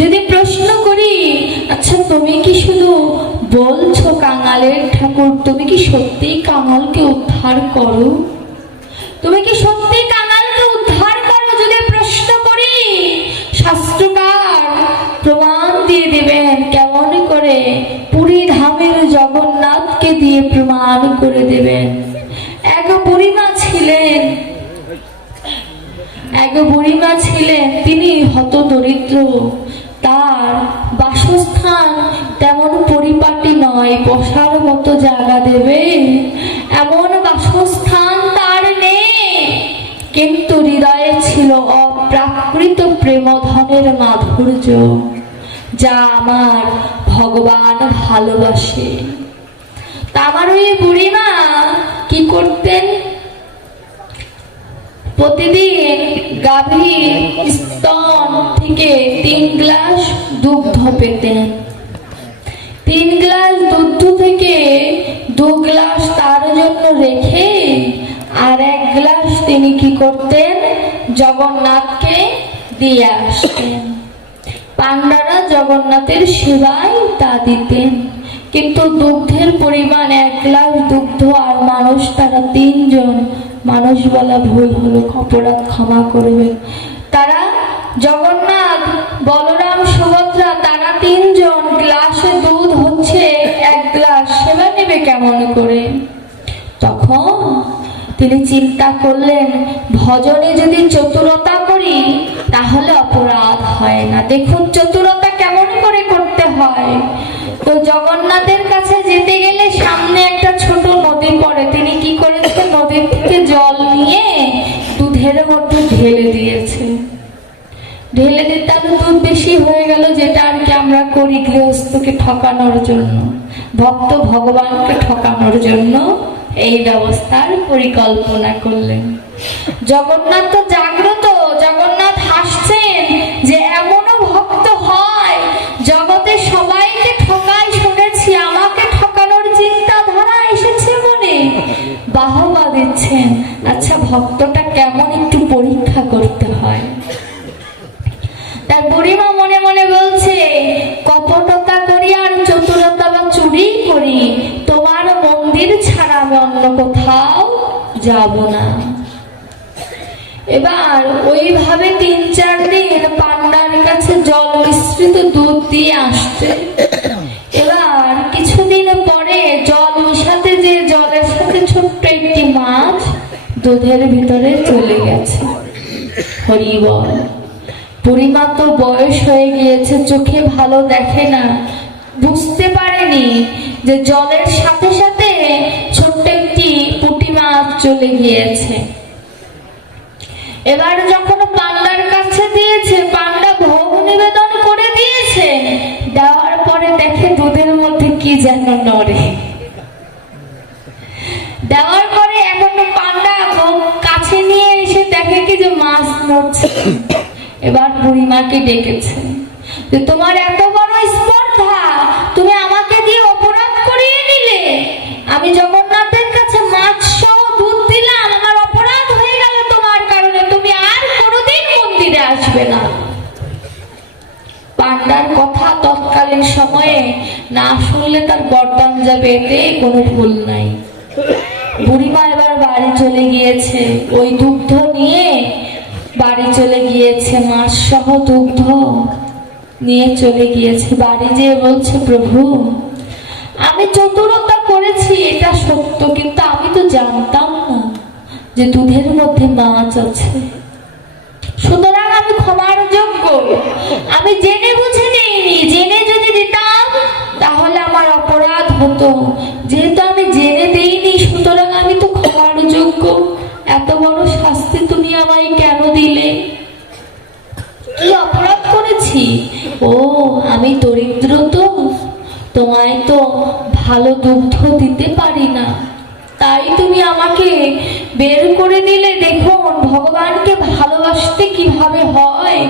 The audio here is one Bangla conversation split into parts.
যদি প্রশ্ন করি, আচ্ছা তুমি কি শুধু বলছো কাঙালের ঠাকুর, তুমি কি সত্যি কাঙালকে উদ্ধার করো? তুমি কি সত্যি কাঙালকে উদ্ধার করো? যদি প্রশ্ন করি, শাস্ত্রকার প্রমাণ দিয়ে দেবেন। কেমন করে? পুরী ধামের জগন্নাথকে দিয়ে প্রমাণ করে দেবেন। এক বুড়িমা ছিলেন, তিনি হতদরিদ্র। তার বাসস্থান তেমন পরিপাটি নয়, বসার মতো জায়গা দেবে এমন বাসস্থান তার নেই। কিন্তু হৃদয়ে ছিল অপ্রাকৃত প্রেমধনের মাধুর্য, যা আমার ভগবান ভালোবাসে। তা আমার ওই বুড়িমা কি করতেন? প্রতিদিন গাভীর স্তন থেকে 3 গ্লাস দুগ্ধ পেতেন। 3 গ্লাস দুধ থেকে 2 গ্লাস তার জন্য রেখে আর 1 গ্লাস তিনি কি করতেন? জগন্নাথকে দিয়ে আসতেন। পান্ডারা জগন্নাথের সেবায় তা দিতেন। কিন্তু দুগ্ধের পরিমাণ 1 গ্লাস দুগ্ধ, আর মানুষ তারা 3 জন, মানুষ বলা ভুল হলো, অপরাধ ক্ষমা করবে। তারা জগন্নাথ, বলরাম, সুভদ্রা, তারা 3 জন, গ্লাসে দুধ হচ্ছে 1 গ্লাস, সেবা নেবে কেমন করে? তখন তিনি চিন্তা করলেন, ভজনে যদি চতুরতা করি তাহলে অপরাধ হয় না। দেখুন চতুরতা কেমন করে করতে হয়। তো জগন্নাথের কাছে যেতে গেলে সামনে একটা ছোট নদী পড়ে। তিনি কি করেছে? নদীর থেকে জল নিয়ে দুধের মধ্যে ঢেলে দিয়েছে। ঢেলে দিতে আরো দুধ বেশি হয়ে গেল, যেটা আর কি আমরা করি গৃহস্থকে ঠকানোর জন্য, ভক্ত ভগবানকে ঠকানোর জন্য এই ব্যবস্থার পরিকল্পনা করলেন। জগন্নাথ তো জাগ্রত, জগন্নাথ হাসছেন যে এমনও ভক্ত হয় জগতে সবাইকে ঠকায় শুনেছি, আমাকে ঠকানোর চিন্তাধারা এসেছে মনে, বাহবা দিচ্ছেন। আচ্ছা ভক্তটা কেমন একটু পরীক্ষা করতে হয়। তার বুড়িমা মনে মনে বলছে, কপটতা করি আর চতুরতা বা চুরি করি, তোমার মন্দির ছাড়া আমি অন্য কোথাও যাব না। এবার ওইভাবে 3-4 দিন পান্ডার কাছে জল মিশ্রিত দুধ দিয়ে আসছে। এবার কিছুদিন পরে জল মিশাতে যে জলের সাথে ছোট্ট একটি মাছ দুধের ভিতরে চলে গেছে। হরি বল। বুড়িমা তো বয়স হয়ে গিয়েছে, চোখে ভালো দেখে না, বুঝতে পারেনি যে জলের সাথে সাথে ছোট্ট একটি পুঁটি মাছ চলে গিয়েছে। এবার যখন পান্ডার কাছে দিয়েছে, পান্ডা ভোগ নিবেদন করে দিয়েছে, দেওয়ার পরে দেখে দুধের মধ্যে কি যেন নড়ে। দেওয়ার পরে এখন পান্ডা ভোগ কাছে নিয়ে এসে দেখে কি যে মাছ নড়ছে। এবার বুড়িমাকে ডেকেছে যে তোমার এত বড় স্পর্ধা, তুমি আমাকে দিয়ে অপরাধ করিয়ে নিলে। আমি জগন্নাথের কাছে মাছ সহ দুধ দিলাম, আমার অপরাধ হয়ে গেল তোমার কারণে, তুমি আর কোনোদিন মন্দিরে আসবে না। পান্ডার কথা তৎকালীন সময়ে না শুনলে তার বরদান যাবে, এতে কোনো ভুল নাই। বুড়িমা এবার বাড়ি চলে গিয়েছে, ওই দুগ্ধ নিয়ে বাড়ি চলে গিয়েছে, মাছ সহ দুগ্ধ নিয়ে চলে গিয়েছে। বাড়ি যেয়ে বলছে, প্রভু আমি চতুরতা করেছি এটা সত্য, কিন্তু আমি তো জানতাম না যে দুধের মধ্যে মাছ আছে, সুতরাং আমি ক্ষমার যোগ্য। আমি জেনে বুঝে নেইনি, জেনে যদি দিতাম তাহলে আমার অপরাধ হতো। যেহেতু আমি জেনে দেইনি, সুতরাং আমি তো ক্ষমার যোগ্য। এত বড় শাস্তি তুমি আমায় কেন দিলে? কি অপরাধ করেছি? ও আমি দরিদ্র, তো তোমায় তো ভালো দুগ্ধ দিতে পারি না, তাই তুমি আমাকে বের করে দিলে। দেখুন ভগবানকে ভালোবাসতে কিভাবে হয়।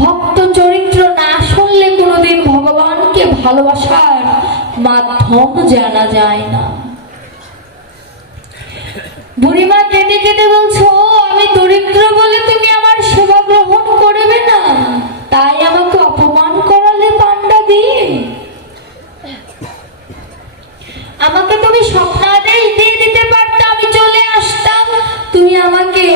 ভক্ত চরিত্র না শুনলে কোনোদিন ভগবানকে ভালোবাসার মাধ্যম জানা যায় না। বুড়িমা কেঁদে কেঁদে বলছো, আমি দরিদ্র বলে তুমি আমার সেবা গ্রহণ করবে না, তাই আমাকে অপমান আমাকে তুমি স্বপ্নাদেশ দিয়ে দিতে পারতে, আমি চলে আসতাম। তুমি আমাকে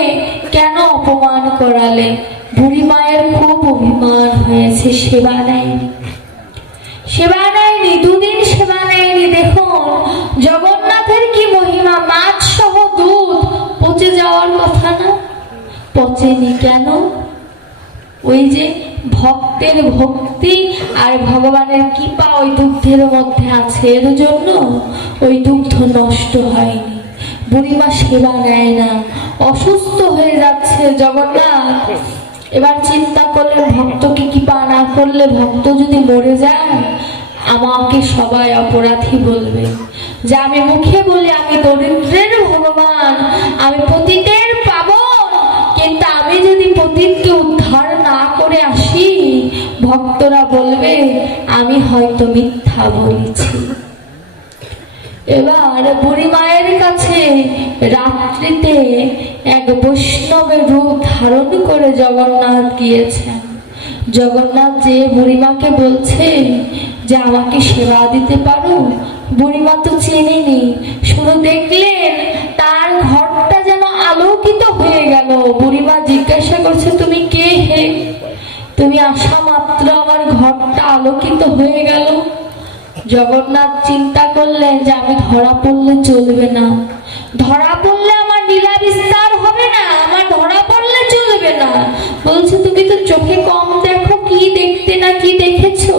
কেন অপমান করালে? বুড়ি মায়ের খুব অভিমান হয়েছে, সেবা নেয়নি, সেবা নেয়নি, দুদিন সেবা নেয়নি। দেখুন জগন্নাথের কি মহিমা, মাছ সহ দুধ পচে যাওয়ার কথা না, পচেনি কেন? ওই যে ভক্তের ভক্তি আর ভগবানের কৃপা ওই দুগ্ধের মধ্যে আছে, এর জন্য ওই দুগ্ধ নষ্ট হয়নি। বুড়িমা সেবা নেয় না, অসুস্থ হয়ে যাচ্ছে জগন্নাথ। এবার চিন্তা করলেন ভক্তকে কৃপা না করলে, ভক্ত যদি মরে যায় আমাকে সবাই অপরাধী বলবে, যে আমি মুখে বলি আমি দরিদ্রের ভগবান, আমি পতিতের পাবন, কিন্তু আমি যদি পতিতকে উদ্ধার না করে আসি ভক্তরা বলবে আমি হয়তো মিথ্যা বলেছি। এবার বুড়ি মায়ের কাছে রাত্রিতে এক বৈষ্ণবের রূপ ধারণ করে জগন্নাথ গিয়েছেন। জগন্নাথ যে বুড়িমাকে বলছে যে আমাকে সেবা দিতে পারো, বুড়িমা তো চেনেনি, শুধু দেখলেন তার ঘরটা যেন আলোকিত হয়ে গেল। বুড়িমা জিজ্ঞাসা করছে তুমি কে হে? তুমি আসা মাত্র আমার ঘরটা আলোকিত হয়ে গেল। জগন্নাথ চিন্তা করলেন যে আমি ধরা পড়লে চলবে না, ধরা পড়লে আমার লীলা বিস্তার হবে না, আমার ধরা পড়লে চলবে না। বলছে তুমি তো চোখে কম দেখো, কি দেখতে না কি দেখেছো?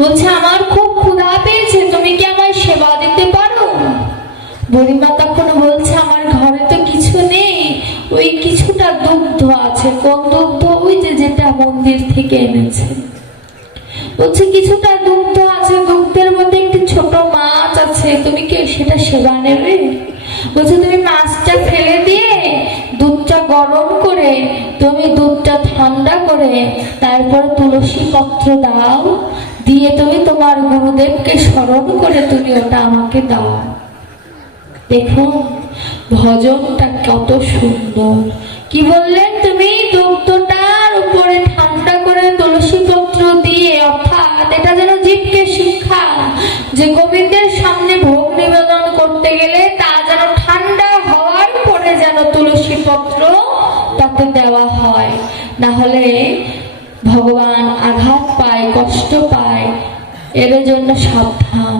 বলছে আমার খুব ক্ষুধা পেয়েছে, তুমি কি আমায় সেবা দিতে পারো? বুড়িমা তখন বলছে আমার ঘরে তো কিছু নেই, ওই কিছুটা দুগ্ধ আছে। কোন দুগ্ধ? ওই যে যেটা মন্দির থেকে এনেছে। বলছে কিছুটা দুগ্ধ আছে, দুগ্ধের মধ্যে একটি ছোট মাছ আছে, তুমি কি সেটা সেবা নেবে? বলছে তুমি মাছটা ফেলে দিয়ে দুধটা গরম করে তুমি দুধটা ঠান্ডা করে তারপর তুলসী পত্র দাও, দিয়ে তুমি তোমার গুরুদেবকে স্মরণ করে তুমি ওটা আমাকে দাও। দেখো ভজনটা কত সুন্দর। কি বললেন? তুমি দুগ্ধটার উপরে ঠান্ডা করে তুলসী পত্র দিয়ে, অর্থাৎ এটা যেন জীবকে শিক্ষা যে গোবিন্দের সামনে ভোগ নিবেদন করতে গেলে তা যেন ঠান্ডা হওয়ার পরে যেন তুলসী পত্র তাতে দেওয়া হয়, না হলে ভগবান আঘাত পায়, কষ্ট পায়, এর জন্য সাবধান।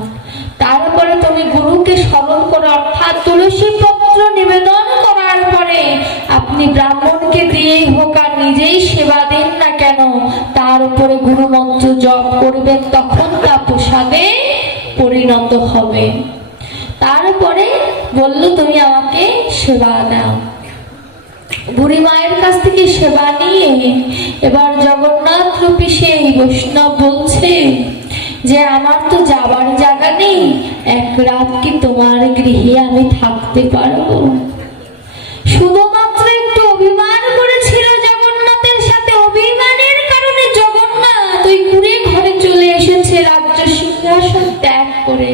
তারপরে তুমি গুরুকে স্মরণ করে, অর্থাৎ তুলসী পত্র নিবেদন করার পরে আপনি ব্রাহ্মণকে দিয়েই হোক আর নিজেই সেবা দিন না কেন, তার উপরে গুরু মন্ত্র জপ করবেন, তখন তা প্রসাদে পরিণত হবে। তারপরে বলল তুমি আমাকে সেবা দাও। বুড়ি মায়ের কাছ থেকে সেবা নিয়ে এবার জগন্নাথ রূপী সেই বৈষ্ণব বলছে যে আমার তো যাবার জায়গা নেই, এক রাত কি তোমার গৃহে আমি থাকতে পারবো? শুধুমাত্র একটু অভিমান করেছিল জগন্নাথের সাথে, অভিমানের কারণে জগন্নাথ ওই কুড়ে ঘরে চলে এসেছে রাজ্য সিংহাসন ত্যাগ করে।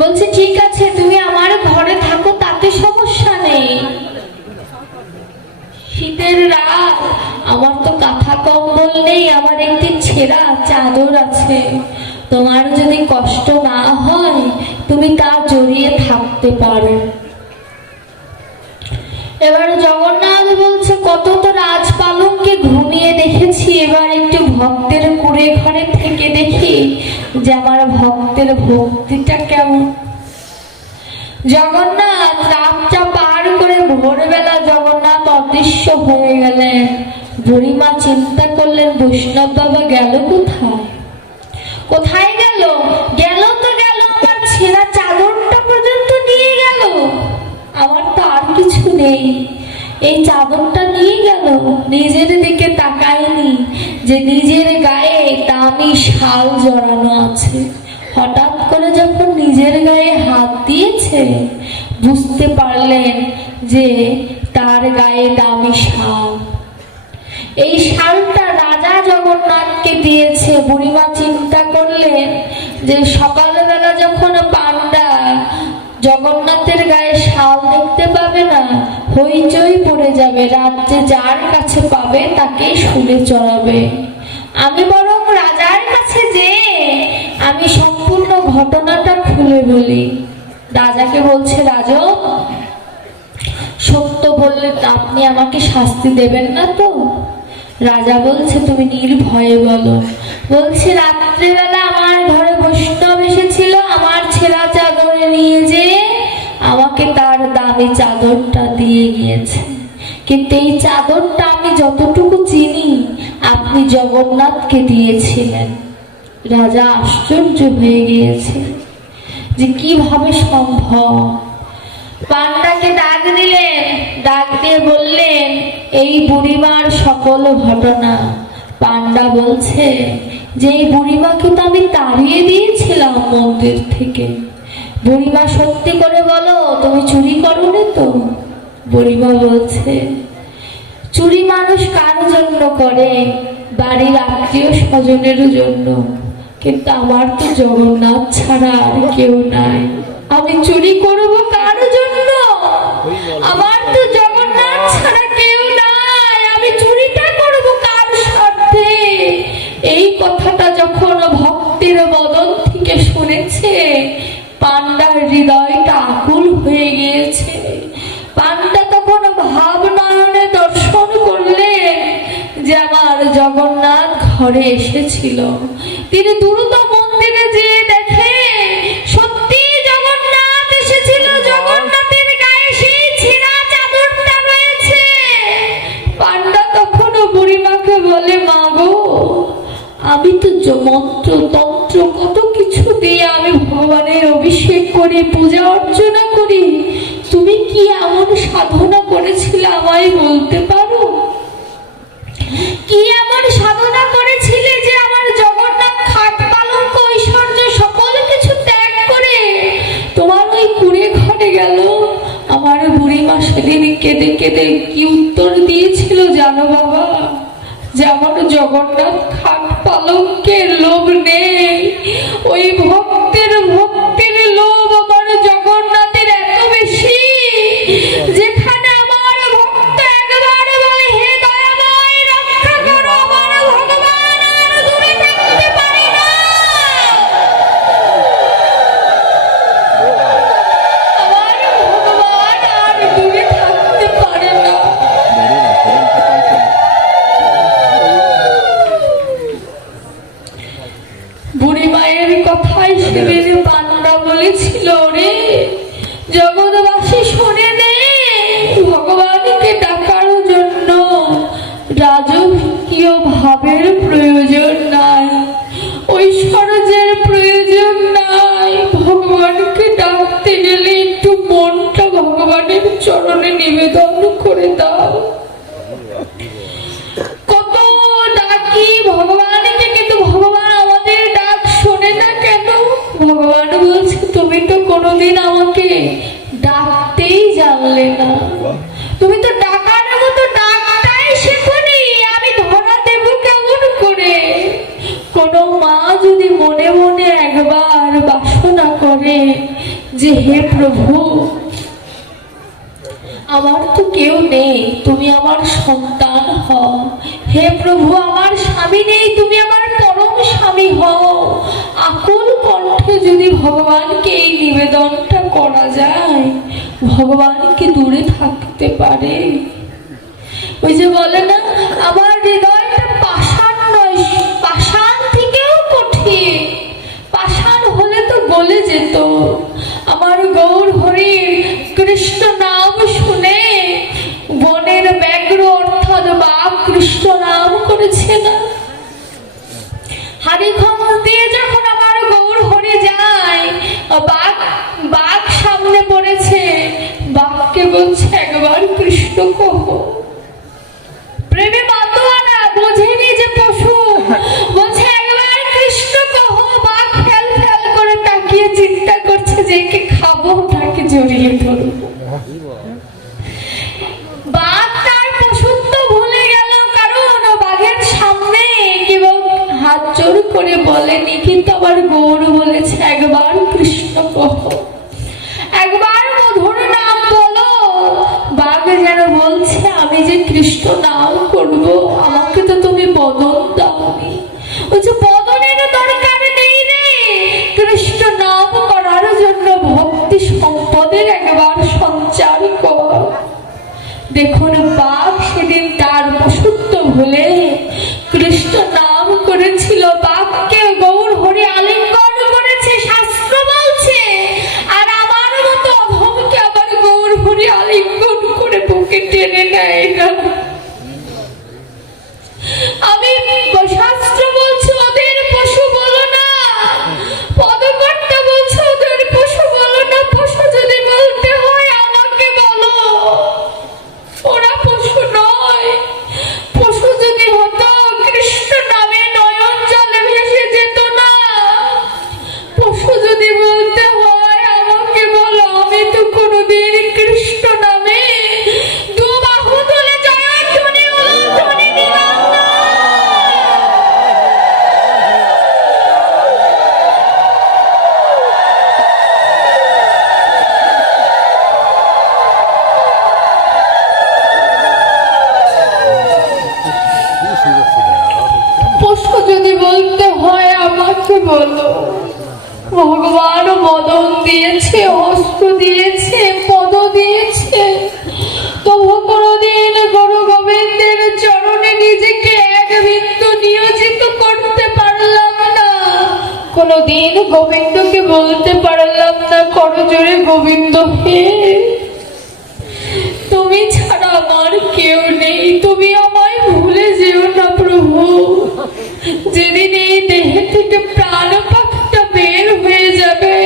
বলছে ঠিক আছে তুমি আমার ঘরে থাকো, তাতে সমস্যা নেই। শীতের রাত, আমার তো কাঁথা কম্বল নেই, আমার একটি ছেঁড়া চাদর আছে, তোমার যদি কষ্ট না হয় তুমি তা জড়িয়ে থাকতে পারো। এবার জগন্নাথ বলছে কত তো রাজপালককে ঘুমিয়ে দেখেছি, এবার একটু ভক্তের কুড়ে ঘরে থেকে দেখি যে আমার ভক্তের ভক্তিটা কেমন। জগন্নাথ রাতটা পার করে ভোরবেলা জগন্নাথ অদৃশ্য হয়ে গেলেন। বুড়িমা চিন্তা করলেন বৈষ্ণব বাবা গেল কোথায়? কোথায় গেল? গেল তো গেল, আমার ছেঁড়া চাদরটা পর্যন্ত নিয়ে গেল, আমার তো আর কিছু নেই, এই চাদরটা নিয়ে গেল। নিজের দিকে তাকায়নি যে নিজের গায়ে দামি শাল জড়ানো আছে। হঠাৎ করে যখন নিজের গায়ে হাত দিয়েছে বুঝতে পারলেন যে তার গায়ে দামি শাল। এই শালটা রাজা জগন্নাথকে দিয়েছে। বুড়িমা চিন্তা করলেন যে সকালবেলা যখন পান্ডা জগন্নাথের গায়ে শাল দেখতে পাবে না, হইচই পড়ে যাবে, রাজ্যে যার কাছে পাবে তাকে শুলে চড়াবে। আমি বরং রাজার কাছে যে আমি সম্পূর্ণ ঘটনাটা খুলে বলি। রাজাকে বলছে, রাজা সত্য বললে আপনি আমাকে শাস্তি দেবেন না তো? রাজা বলছে, তুমি নির্ভয়ে বলো। বলছে, রাত্রিবেলা আমার ঘরে বৈষ্ণব এসেছিল, আমার ছেঁড়া চাদরে নিয়ে যে আমাকে তার দামি চাদরটা দিয়ে গিয়েছে, কিন্তু এই চাদরটা আমি যতটুকু চিনি আপনি জগন্নাথকে দিয়েছিলেন। রাজা আশ্চর্য হয়ে গিয়েছে যে কিভাবে সম্ভব। পান্ডাকে ডাক দিলেন, ডাক দিয়ে বললেন এই বুড়িমার সকল ঘটনা। পান্ডা বলছে যে এই বুড়িমাকে তো আমি তাড়িয়ে দিয়েছিলাম মন্দির থেকে। বুড়িমা সত্যি করে বলো, তুমি চুরি করোনি তো? বুড়িমা বলছে, চুরি মানুষ কার জন্য করে? বাড়ির আত্মীয় স্বজনের জন্য, কিন্তু আমার তো জগন্নাথ ছাড়া আর কেউ নাই। আমি চুরি করব কার জন্য? আমার তো জগন্নাথ ছাড়া কেউ নাই, আমি চুরিটা করব কার স্বার্থে? এই কথাটা যখন ভক্তের বদন থেকে শুনেছে, পান্ডার হৃদয়টা আকুল হয়ে গিয়েছে। পান্ডা তখন ভাবনয়নে দর্শন করলেন যে আমার জগন্নাথ ঘরে এসেছিল। তিনি দ্রুত মন্দিরে যেয়ে দেখে সত্যি জগন্নাথ এসেছিল, জগন্নাথের গায়ে সেই ছেঁড়া চাদরটা রয়েছে। পান্ডা তখন বুড়িমাকে বলে, মা গো, আমি তো মন্ত্র তন্ত্র কত কিছু দিয়ে আমি ভগবানের অভিষেক করি, পূজা অর্চনা করি, তুমি কি এমন সাধনা করেছিলে আমায় বলতে পারো? কি এমন সাধনা করেছিলে যে আমার জগন্নাথ খাট পালঙ্ক ঐশ্বর্য সকল কিছু ত্যাগ করে তোমার ওই কুড়ে ঘরে গেল? আমার বুড়িমা সেদিন কেঁদে কেঁদে কি উত্তর দিয়েছিল জানো বাবা? যে আমার জগন্নাথ খাট পালঙ্কের লোভ নেই, ওই ভক্তের লোভ আমার জগন্নাথের এত বেশি, যেখানে আমার ভক্ত একবার বলে হে দয়াময় রক্ষা করো, আমার ভগবান আর দূরে থাকতে পারে না। আমার ভগবান আর দূরে থাকতে পারে না। বুড়ি মায়ের কথাই সেদিন পান্ডা বলেছিল, রে জগৎবাসী শোনে নে, ভগবানকে ডাকার জন্য রাজকীয় ভাবের প্রয়োজন নাই, ঐশ্বর্যের প্রয়োজন নাই। ভগবানকে ডাকতে গেলে একটু মনটা ভগবানের চরণে নিবেদন করে দাও। কত ডাকি ভগবানকে, কিন্তু ভগবান আমাদের ডাক শোনে না কেন? ভগবান বলছে, তুমি তো কোনোদিন আমাকে ডাকতেই জানলে না, তুমি তো ডাকার মতো ডাকটাই শেখোনি, আমি ধরা দেব কেমন করে? কোনো মা যদি মনে মনে একবার বাসনা করে যে হে প্রভু, আমার তো কেউ নেই, তুমি আমার সন্তান হও, হে প্রভু আমার স্বামী নেই, তুমি আমার পরম স্বামী হও, আকুল কণ্ঠে যদি ভগবানকে এই নিবেদনটা করা যায়, ভগবান কি দূরে থাকতে পারে? ওই যে বলে না, আমার হৃদয়টা পাষাণ নয়, পাষাণ থেকেও কঠিন, পাষাণ হলে তো গলে যেত। আমার গৌর হরির কৃষ্ণ নাম শুনে বনের ব্যাঘ্র অর্থাৎ বাঘ কৃষ্ণ নাম করেছে না? হাড়ি খবর দিয়ে যখন আমার গৌর হরি যায়, বাঘ সামনে পড়েছে, বাঘকে বলছে একবার কৃষ্ণ কহ। প্রেমে মাতোয়ারা বোঝেনি যে পশু, বলছে একবার কৃষ্ণ কহ। বাঘ ফেল ফেল করে তাকিয়ে চিন্তা করছে যে কে খাবো, তাকে জড়িয়ে ধরবো। বাঘ তার পশুত্ব ভুলে গেল, কারণ বাঘের সামনে কেবল হাত জোর করে বলেনি, কিন্তু আবার গৌর বলেছে একবার কৃষ্ণ কহ, একবার মধুর নাম বলো। বাঘ যেন বলছে আমি যে কৃষ্ণ নাম করব, আমাকে তো তুমি বদন দাওনি। বলছে বদনের দরকার নেই রে, আমাকে বলো। ভগবান বদন দিয়েছে, হস্ত দিয়েছে, পদ দিয়েছে, তবু কোনদিন গুরু গোবিন্দের চরণে নিজেকে এক বিন্দু নিয়োজিত করতে পারলাম না। কোনদিন গোবিন্দকে বলতে পারলাম না, করজোড়ে গোবিন্দ হে, তুমি ছাড়া আমার কেউ নেই, তুমি আমায় ভুলে যেও না প্রভু। যেদিন এই দেহে থেকে প্রাণ পাখিটা বের হয়ে যাবে,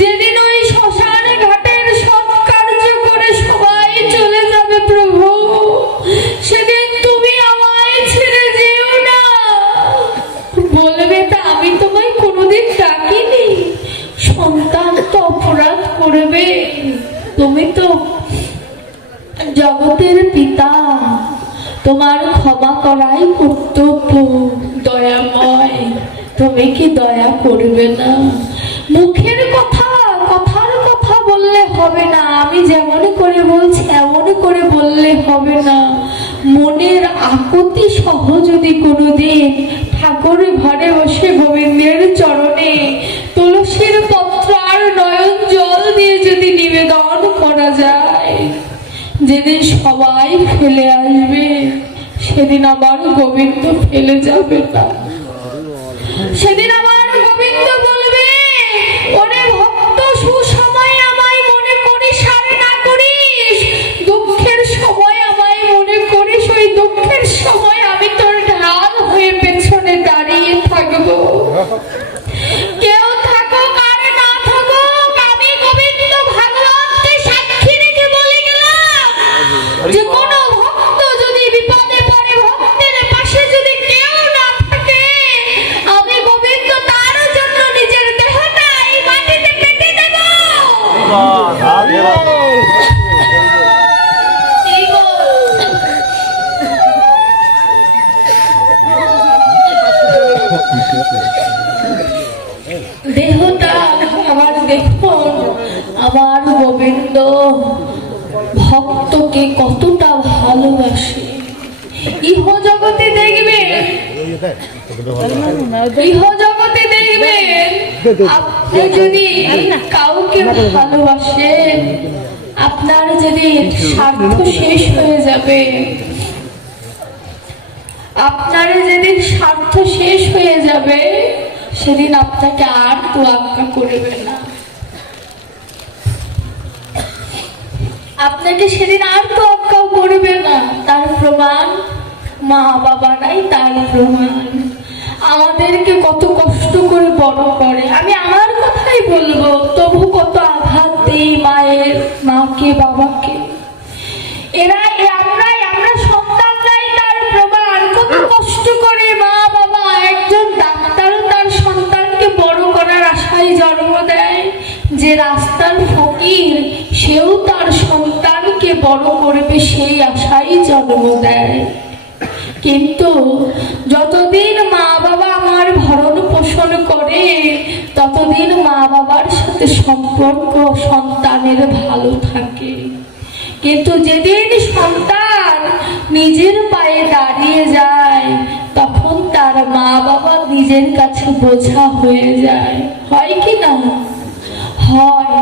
যেদিন ওই শ্মশান ঘাটের সৎ কার্য করে সবাই চলে যাবে প্রভু, সেদিন তুমি আমায় ছেড়ে যেও না। বলবে তা আমি তোমায় কোনোদিন ডাকিনি, সন্তান তো অপরাধ করবে, তুমি তো জগতের পিতা, তোমার ক্ষমা করাই কর্তব্য। দয়াময়, তুমি কি দয়া করবে না? মুখের কথা, কথার কথা বললে হবে না, আমি যেমন করে বলছি এমন করে বললে হবে না। মনের আকুতি সহ যদি কোনোদিন ঠাকুর ঘরে বসে গোবিন্দের চরণে তুলসীর পত্র আর নয়ন জল দিয়ে যদি নিবেদন করা যায়, যেদিন সবাই ফেলে আসবে, সেদিন আমার গোবিন্দ ফেলে যাবে না। সেদিন আমার গোবিন্দ বলবে, ওরে ভক্ত, সুসময় আমায় মনে করিস আর না করিস, দুঃখের সময় আমায় মনে করিস, ওই দুঃখের সময় আমি তোর ঢাল হয়ে পেছনে দাঁড়িয়ে থাকবো। কেউ থাকুক আর না থাকুক, আমি গোবিন্দ ভাগবতকে সাক্ষী রেখে বলে গেলাম যে কোনো ভক্ত যদি বিপদে পড়ে, ভক্তের পাশে যদি কেউ না থাকে, আমি গোবিন্দ তার জন্য নিজের দেহটা এই মাটিতে পেতে দেব। দেহটা আমার, দেখুন আমার গোবিন্দ ভক্তকে কতটা ভালোবাসে। ইহ জগতে দেখবেন, ইহ জগতে দেখবেন, আপনি যদি কাউকে ভালোবাসেন, আপনার যদি স্বার্থ শেষ হয়ে যাবে, আপনার যেদিন স্বার্থ শেষ হয়ে যাবে, সেদিন আপনাকে আর তোয়াক্কা করবে না, আপনাকে সেদিন আর তোয়াক্কাও করবে না। তার প্রমাণ মা বাবারাই তার প্রমাণ। আমাদেরকে কত কষ্ট করে বড় করে, আমি আমার কথাই বলবো, তবু কত আঘাত দেই মাকে বাবাকে। আমরা সন্তানরাই তার প্রমাণ। কত কষ্ট করে মা বাবা, একজন ডাক্তারও তার সন্তানকে বড় করার আশায় জন্ম দেয়, যে রাস্তার ফকির সেও তার সন্তানকে বড় করবে সেই আশায় জন্ম দেয়। কিন্তু যতদিন মা বাবা আমার ভরণ পোষণ করে, ততদিন মা বাবার সাথে সম্পর্ক সন্তানের ভালো থাকে। কিন্তু যেদিন সন্তান নিজের পায়ে দাঁড়িয়ে যায়, তখন তার মা বাবা নিজের কাছে বোঝা হয়ে যায়। হয় কি না? হয়।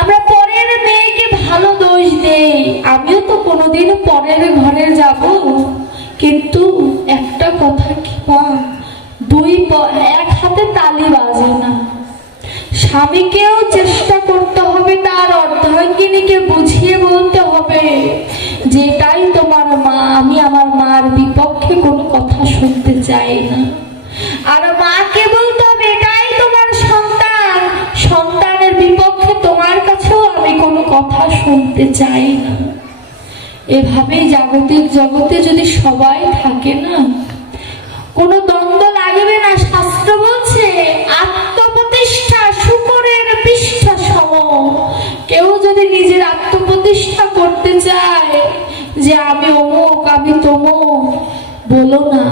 আমরা পরের মেয়েকে ভালো দোষ দেই, আমিও তো কোনোদিন পরের ঘরে যাব, কিন্তু একটা কথা কি মা, এক হাতে তালি বাজে না। স্বামীকেও চেষ্টা করতে হবে, তার অর্ধাঙ্গিনীকে বুঝিয়ে বলতে হবে যেটাই তোমার মা, আমি আমার মার বিপক্ষে কোনো কথা শুনতে চাই না। আর মাকে বলতে হবে এটাই তোমার সন্তান, সন্তানের বিপক্ষে তোমার কাছেও আমি কোনো কথা শুনতে চাই না। এভাবেই জাগতিক জগতে যদি সবাই থাকে না, কোনো দ্বন্দ্ব লাগবে না। শাস্ত্র বলছে আত্মপ্রতিষ্ঠা শুকরের পৃষ্ঠা সম। কেউ যদি নিজের আত্মপ্রতিষ্ঠা করতে চায় যে আমি অমুক, আমি তমুক, বলো না।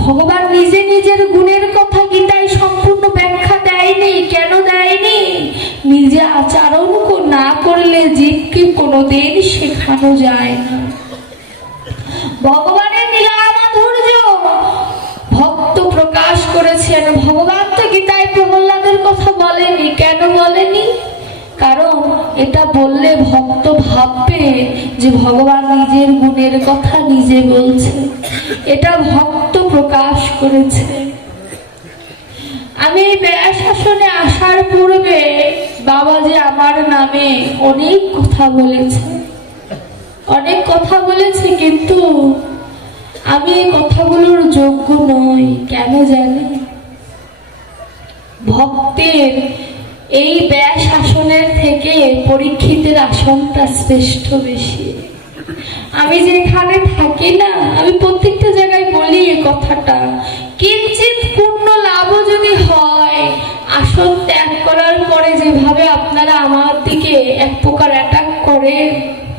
ভগবান নিজে নিজের গুণের কথা গীতায় সম্পূর্ণ ব্যাখ্যা দেয়নি। কেন দেয়নি? নিজে আচরণ না করলে জীবকে কোনোদিন শেখানো যায় না। ভগবানের লীলা মাধুর্য ভক্ত প্রকাশ করেছেন। ভগবান বলেনি? কারণ এটা বললে ভক্ত ভাববে যে ভগবান নিজের গুণের কথা নিজে বলছে, এটা ভক্ত প্রকাশ করেছে। আমি এই ব্যাস আসনে আসার পূর্বে বাবাজি আমার নামে অনেক কথা বলেছে, অনেক কথা বলেছে, কিন্তু আমি এই কথাগুলোর যোগ্য নই। কেন জানি? ভক্তের এই ব্যাস আসনের থেকে পরীক্ষিতের আসনটা শ্রেষ্ঠ বেশি। আমি যেখানে থাকি না, আমি প্রত্যেকটা জায়গায় বলি এই কথাটা, কিঞ্চিত পূর্ণ লাভও যদি হয়, আসন ত্যাগ করার পরে যেভাবে আপনারা আমার দিকে এক প্রকার অ্যাটাক করে,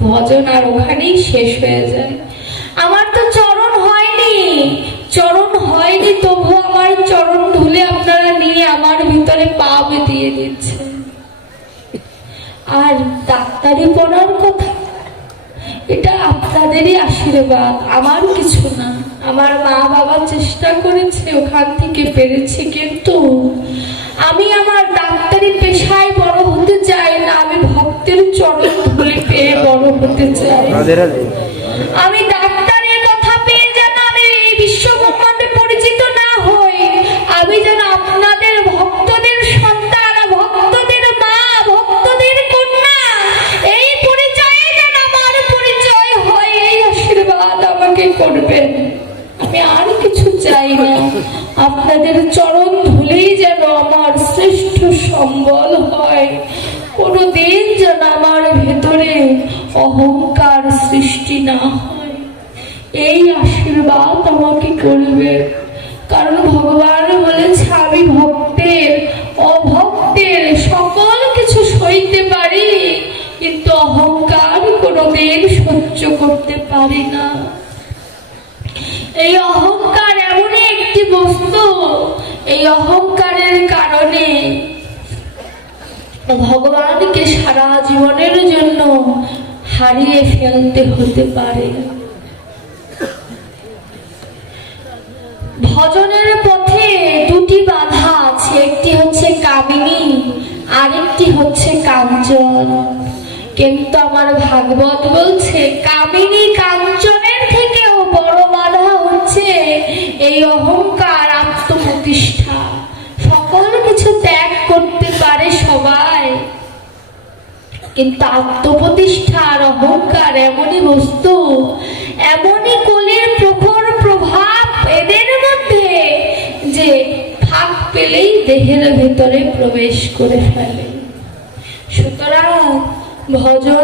ভজন আর ওখানেই শেষ হয়ে যায়। আমার তো চরণ হয়নি, চরণ হয়নি, তবু আমার চরণ ধুলে আপনারা নিয়ে আমার ভিতরে পা দিয়ে দিচ্ছেন। আর ডাক্তারি পড়ার কথা, এটা আপনাদেরই আশীর্বাদ, আমার কিছু না। আমার মা বাবা চেষ্টা করেছে, ওখান থেকে পেরেছি, কিন্তু আমি আমার ডাক্তারি পেশায় বড় হতে চাই না, আমি ভক্তের চরণ ধুলে পেয়ে বড় হতে চাই। আমি ডাক্তারের কথা পেয়ে যেন আমি এই বিশ্বব্রহ্মাণ্ডে পরিচিত না হই, আমি যেন আপনাদের ভক্তদের সন্তান, ভক্তদের মা, ভক্তদের কন্যা, এই পরিচয়ে যেন আমার পরিচয় হয়, এই আশীর্বাদ আমাকে করবেন। আমি আর কিছু চাই না, আপনাদের চরণ ধুলেই যেন আমার শ্রেষ্ঠ সম্বল হয়। কোনোদিন যেন আমার ভেতরে অহংকার সৃষ্টি না হয়, এই আশীর্বাদ আমাকে করবে। কারণ ভগবান বলেছে আমি ভক্তের অভক্তের সকল কিছু সইতে পারি, কিন্তু অহংকার কোনোদিন সহ্য করতে পারি না। এই অহংকার এমনই একটি বস্তু, এই অহংকারের কারণে ভগবানকে সারা জীবনের জন্য হারিয়ে ফেলতে হতে পারে। ভজনের পথে দুটি বাধা আছে, একটি হচ্ছে কামিনী, আরেকটি হচ্ছে কাঞ্চন। কিন্তু আমার ভাগবত বলছে কামিনী কাঞ্চনের থেকেও বড় বাধা হচ্ছে এই অহংকার, আত্মপ্রতিষ্ঠা। সকল কিছু ত্যাগ করতে পারে সবাই, কিন্তু আত্মপ্রতিষ্ঠা আর অহংকার এমনই বস্তু, এমনই কলির প্রখর প্রভাব এদের মধ্যে, যে ফাঁক পেলেই দেহের ভেতরে প্রবেশ করে ফেলে। সুতরাং ভজন